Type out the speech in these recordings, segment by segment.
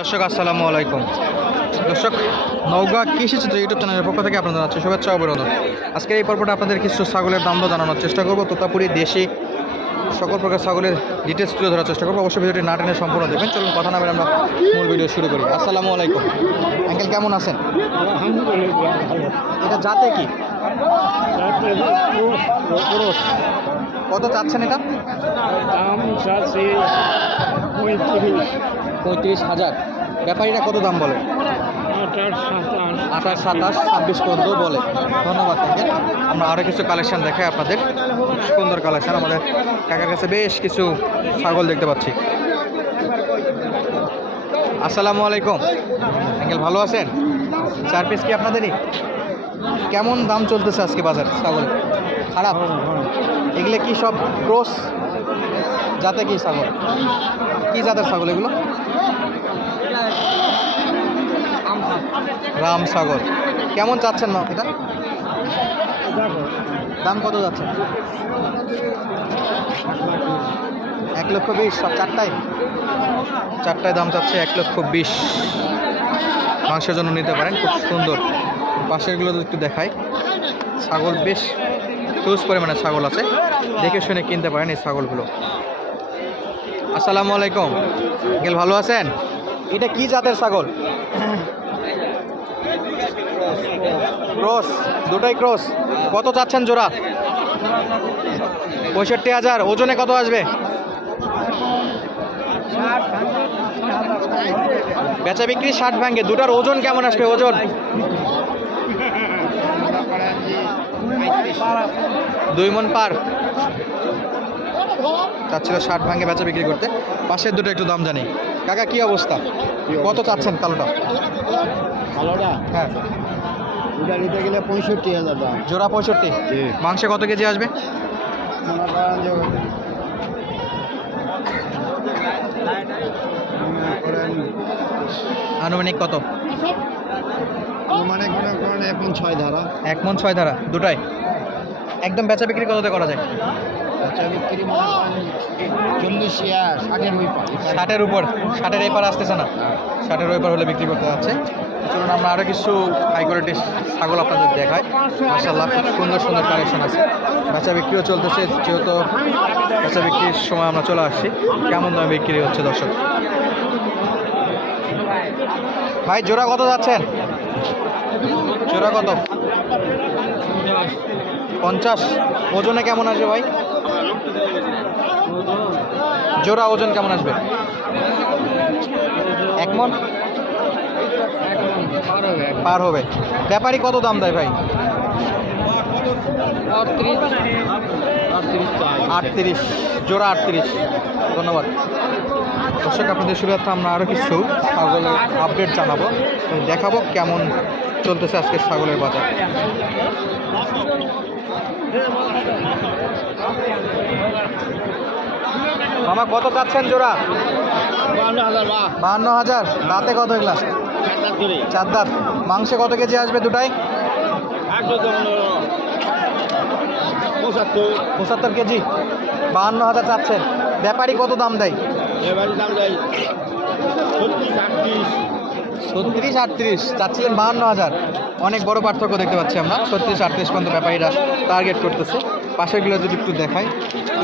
দর্শক, আসসালামু আলাইকুম। দর্শক, নওগাঁ কৃষি চিত্র ইউটিউব চ্যানেলের পক্ষ থেকে আপনাদের জানাচ্ছি শুভেচ্ছা অভিনন্দন। আজকের এই পর্বটা আপনাদের কিছু ছাগলের দাম জানানোর চেষ্টা করব। তোতাপুরি দেশি সকল প্রকার ছাগলের ডিটেলস তুলে ধরার চেষ্টা করব। অবশ্যই ভিডিওটি না টেনে সম্পূর্ণ দেখবেন। চলুন, কথা না আমরা মূল ভিডিও শুরু করি। আসসালামু আলাইকুম। আঙ্কেল, কেমন আছেন? এটা যাতে কি? কত চাচ্ছেন এটা? পঁয়ত্রিশ হাজার। ব্যাপারীরা কত দাম বলে? আঠাশ, সাতাশ, ছাব্বিশ পর্যন্ত বলে। ধন্যবাদ তাকে আমরা আরও কিছু কালেকশন দেখাই আপনাদের। সুন্দর কালেকশন আমাদের কাকার কাছে বেশ কিছু ছাগল দেখতে পাচ্ছি। আসসালামু আলাইকুম। আঙ্কেল, ভালো আছেন? চার পিস কি আপনাদেরই? কেমন দাম চলতেছে আজকে বাজার ছাগল? খারাপ? এগুলো কি সব ক্রস যাতে কি ছাগল? কি জাতের ছাগল এগুলো? রাম সাগর কেমন চাচ্ছেন মা এটা দাম কত যাচ্ছে? এক লক্ষ বিশ, সব চারটায়? চারটায় দাম চাচ্ছে এক লক্ষ বিশ। মাংসের জন্য নিতে পারেন, খুব সুন্দর। পাশেরগুলো একটু দেখাই। ছাগল বেশ হিউজ পরিমাণে ছাগল আছে। দেখে শুনে কিনতে পারেন এই ছাগলগুলো। আসসালামু আলাইকুম। গেল ভালো আছেন? এটা কি জাতের ছাগল? ক্রস, দুটাই ক্রস। কত চাচ্ছেন জোড়া? পঁয়ষট্টি হাজার। ওজনে কত আসবে? বেচা বিক্রি ষাট ভাঙ্গে। দুটার ওজন কেমন আসবে? ওজন? দুই মন পার। চাচ্ছিল ষাট ভাঙে বেচা বিক্রি করতে। পাশের দুটো একটু দাম জানি। কাকা কি অবস্থা? কত চাচ্ছেন কালোটা? ভালোটা হ্যাঁ। এটা নিতে গেলে পঁয়ষট্টি হাজার দাম জোড়া পঁয়ষট্টি? মাংসে কত কেজি আসবে? মনে মনে করেন আনুমানিক কত মানে মনে এখন ছয় ধারা। এক মন ছয় ধারা দুটাই। একদম বেচা বিক্রি কততে করা যায়? বাচ্চা ষাটের। উপর। ষাটের এপার আসতেছে না? ষাটের ওই পার হলে বিক্রি করতে যাচ্ছে। চলুন, আমরা আরও কিছু হাই কোয়ালিটির ছাগল আপনাদের দেখাই। মার্শাল্লাহ খুব সুন্দর সুন্দর কালেকশন আছে। বেচা বিক্রিও চলতেছে, যেহেতু বেচা বিক্রির সময় আমরা চলে আসছি। কেমন দামে বিক্রি হচ্ছে, দর্শক? ভাই, জোড়া কত যাচ্ছেন? জোড়া কত? পঞ্চাশ। ওজনে কেমন আছে ভাই? জোড়া ওজন কেমন আসবে? এক মন? পার হবে। ব্যাপারী কত দাম দেয় ভাই? আটত্রিশ। জোড়া আটত্রিশ। ধন্যবাদ। দর্শক, আপনাদের সুবিধার্থে আমরা আরও কিছু আপডেট জানাব। দেখাবো কেমন চলতেছে আজকে ছাগলের বাজার। মামা, কত চাচ্ছেন জোড়া? বাহান্ন হাজার। দাঁতে কত এগুলা? চার দাঁত। মাংসে কত কেজি আসবে দুটাই পঁচাত্তর কেজি। বাহান্ন হাজার চাচ্ছেন। ব্যাপারী কত দাম দেয়? দাম যাই ছত্রিশ আটত্রিশ চাচ্ছিলেন বাহান্ন হাজার। অনেক বড় পার্থক্য দেখতে পাচ্ছি আমরা। ছত্রিশ আটত্রিশ পর্যন্ত ব্যাপারীরা টার্গেট করতেছে। পাশেরগুলো যদি একটু দেখাই,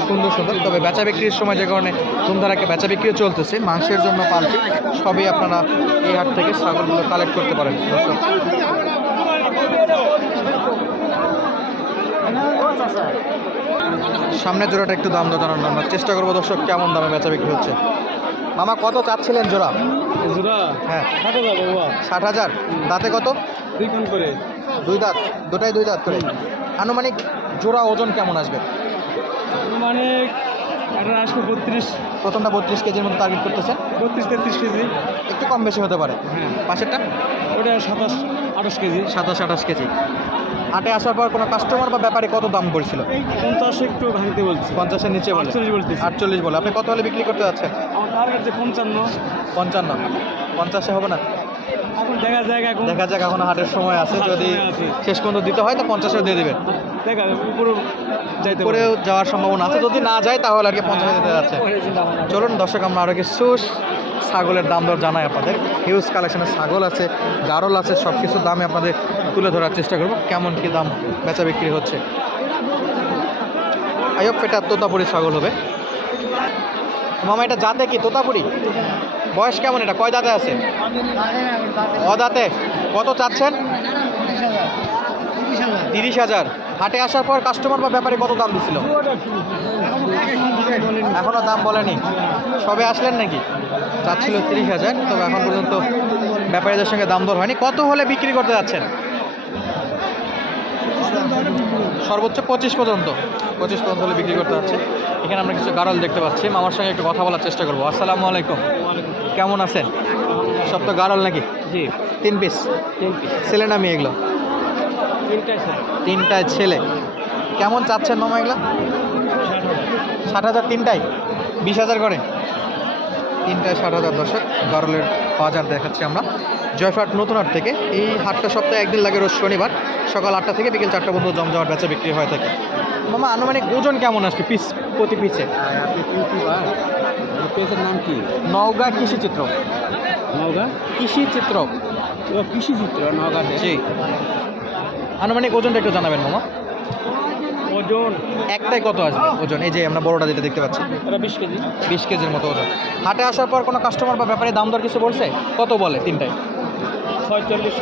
সুন্দর সুন্দর। তবে বেচা বিক্রির সময় যে কারণে ধুমধারাকে বেচা বিক্রিও চলতেছে। মাংসের জন্য পাল্টি সবই আপনারা এই হাট থেকে ছাগলগুলো কালেক্ট করতে পারেন। সামনের জোড়াটা একটু দাম দর চেষ্টা করব। দর্শক, কেমন দামে বেচা বিক্রি হচ্ছে? মামা কত চাচ্ছিলেন জোড়া? জোড়া? হ্যাঁ। ষাট হাজার ষাট হাজার। দাঁতে কত? দুই কোন করে। দুই দাঁত। দুটাই দুই দাঁত করে। আনুমানিক জোড়া ওজন কেমন আসবে? মানে আঠারো আসবে বত্রিশ। প্রথমটা বত্রিশ কেজির মতো টার্গেট করতেছেন। বত্রিশ তেত্রিশ কেজি। একটু কম বেশি হতে পারে। হ্যাঁ। পাশেরটা? ওটা সাতাশ আঠাশ কেজি। সাতাশ আঠাশ কেজি। হাটে আসার পর কোনো কাস্টমার বা ব্যাপারে কত দাম পড়ছিল পঞ্চাশ একটু ভাঙতে বলছি। পঞ্চাশের নিচে বলে। আটচল্লিশ বলতেছি। আটচল্লিশ বলে। আপনি কত হলে বিক্রি করতে যাচ্ছেন? আমার টার্গেট যে পঞ্চান্ন। পঞ্চান্ন। পঞ্চাশে হবে না? দেখা যায় এখন। দেখা যাক এখনও হাটের সময় আছে। যদি শেষ পর্যন্ত দিতে হয় তো পঞ্চাশেও দিয়ে দিবেন। দেখা উপরে যাইতে উপরেও যাওয়ার সম্ভাবনা আছে। যদি না যায় তাহলে আর কি পঞ্চাশে দিতে যাচ্ছে। চলুন দর্শক আমরা আরও কিছু ছাগলের দাম দর জানাই আপনাদের। হিউজ কালেকশনের ছাগল আছে গারল আছে সব কিছুর দামে আপনাদের তুলে ধরার চেষ্টা করব। কেমন কী দাম বেচা বিক্রি হচ্ছে? আয়ক পেটা তোতাপুরি ছাগল হবে। মামা, এটা জাতে কি? তোতাপুরি? বয়স কেমন এটা? কয় দাঁতে আছে? অদাতে কত চাচ্ছেন? তিরিশ হাজার। হাটে আসার পর কাস্টমার বা ব্যাপারে কত দাম দিছিল? এখনও দাম বলেনি। সবে আসলেন নাকি? চাচ্ছিল তিরিশ হাজার, তবে এখন পর্যন্ত ব্যাপারীদের সঙ্গে দাম দর হয়নি। কত হলে বিক্রি করতে যাচ্ছেন? সর্বোচ্চ পঁচিশ পর্যন্ত। পঁচিশ পর্যন্ত হলে বিক্রি করতে যাচ্ছে। এখানে আমরা কিছু গারল দেখতে পাচ্ছি। মামার সঙ্গে একটু কথা বলার চেষ্টা করব। আসসালামু আলাইকুম। কেমন আছেন? সব তো গারল নাকি? জি। তিন পিস তিন পিস ছেলে না মেয়ে এগুলো? তিনটায় ছেলে। কেমন চাচ্ছেন মামা এগুলো? ষাট হাজার। তিনটায় বিশ হাজার করে। তিনটায় ষাট হাজার দর্শক। গারলের বাজার দেখাচ্ছি আমরা। জয়ফাট নতুন হাট থেকে। এই হাটটা সপ্তাহে একদিন লাগে রোজ শনিবার। সকাল আটটা থেকে বিকেল চারটা পর্যন্ত জমজমাট বেচা বিক্রি হয়ে থাকে। মামা আনুমানিক ওজন কেমন আসবে পিস প্রতি পিসে? পেজের নাম কি নওগাঁ কৃষি চিত্র নওগাঁ কৃষি চিত্র ও কৃষি চিত্র নওগাঁতে জি। আনুমানিক ওজনটা একটু জানাবেন মামা। ওজন। একটাই কত আসবে ওজন? এই যে আমরা বড়টা যেটা দেখতে পাচ্ছি। এটা বিশ কেজি। বিশ কেজির মতো ওজন। হাটে আসার পর কোনো কাস্টমার বা ব্যাপারে দাম দর কিছু বলছে? কত বলে তিনটায়? ছয়চল্লিশ,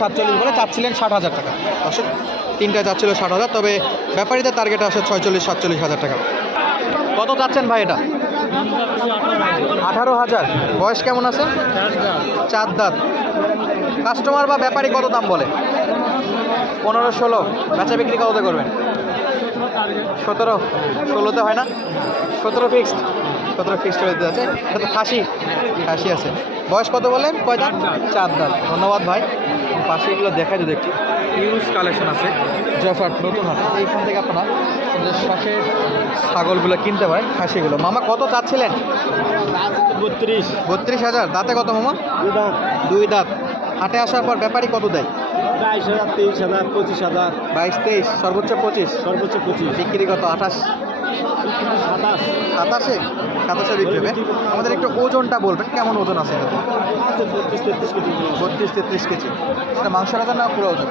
সাতচল্লিশ। বলে চাচ্ছিলেন ষাট হাজার টাকা। দর্শক, তিনটায় চাচ্ছিল ষাট হাজার, তবে ব্যাপারীদের টার্গেট আসে ছয়চল্লিশ, সাতচল্লিশ হাজার টাকা। কত চাচ্ছেন ভাই এটা? আঠারো হাজার। বয়স কেমন আছে? চার দাঁত। কাস্টমার বা ব্যাপারী কত দাম বলে? পনেরো, ষোলো। বেচা বিক্রি কততে করবেন? সতেরো। ষোলোতে হয় না? সতেরো ফিক্সড সতেরো ফিক্সড হয়ে যাচ্ছে। এটা তো খাসি। খাসি আছে। বয়স কত বলেন কয় দাঁত? চার দাঁত। ধন্যবাদ ভাই। পাশে এগুলো দেখা যদি একটু। ইউজ কালেকশন আছে। জয়ফাট নতুন হাট এইখান থেকে আপনার শ্বাসের ছাগলগুলো কিনতে পারেন খাসিগুলো। মামা কত চাচ্ছিলেন? বত্রিশ। বত্রিশ হাজার। দাঁতে কত মামা? দুই দাঁত। দুই দাঁত। হাটে আসার পর ব্যাপারই কত দেয়? বাইশ হাজার তেইশ হাজার পঁচিশ হাজার। বাইশ তেইশ সর্বোচ্চ পঁচিশ। সর্বোচ্চ পঁচিশ। বিক্রি কত? আঠাশ? সাতাশ। সাতাশে? সাতাশে বিক্রি হবে। আমাদের একটু ওজনটা বলবেন কেমন ওজন আছে বত্রিশ তেত্রিশ কেজি বত্রিশ তেত্রিশ কেজি। এটা মাংসের ওজন না পুরো ওজন?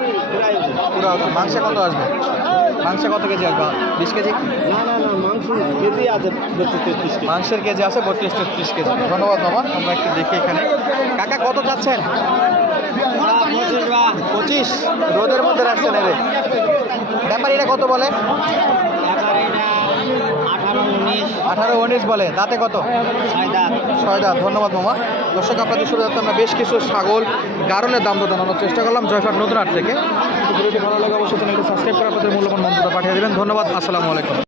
পুরো ওজন। মাংসে কত আসবে? মাংসে কত কেজি আসবে? বিশ কেজি? না না না মাংস কেজি আছে বত্রিশ তেত্রিশ মাংসের কেজি আছে বত্রিশ তেত্রিশ কেজি। ধন্যবাদ মামা আমরা একটু দেখি এখানে। কাকা কত চাচ্ছেন? পঁচিশ রোদের মধ্যে রাখছেন এরে ব্যাপারীরা কত বলে? আঠারো উনিশ বলে। দাঁতে কত? ছয় দাঁত। ধন্যবাদ মামা। দর্শক, আপনাদের শুরু যাতে আমরা বেশ কিছু ছাগল, গারলের দাম তো জানানোর চেষ্টা করলাম। জয়ফাট নতুন হাট থেকে। ভিডিওটি ভালো লাগে অবশ্যই চ্যানেলটি সাবস্ক্রাইব করে আপনাদের মূল্যবান মন্তব্য পাঠিয়ে দেবেন। ধন্যবাদ। আসসালামু আলাইকুম।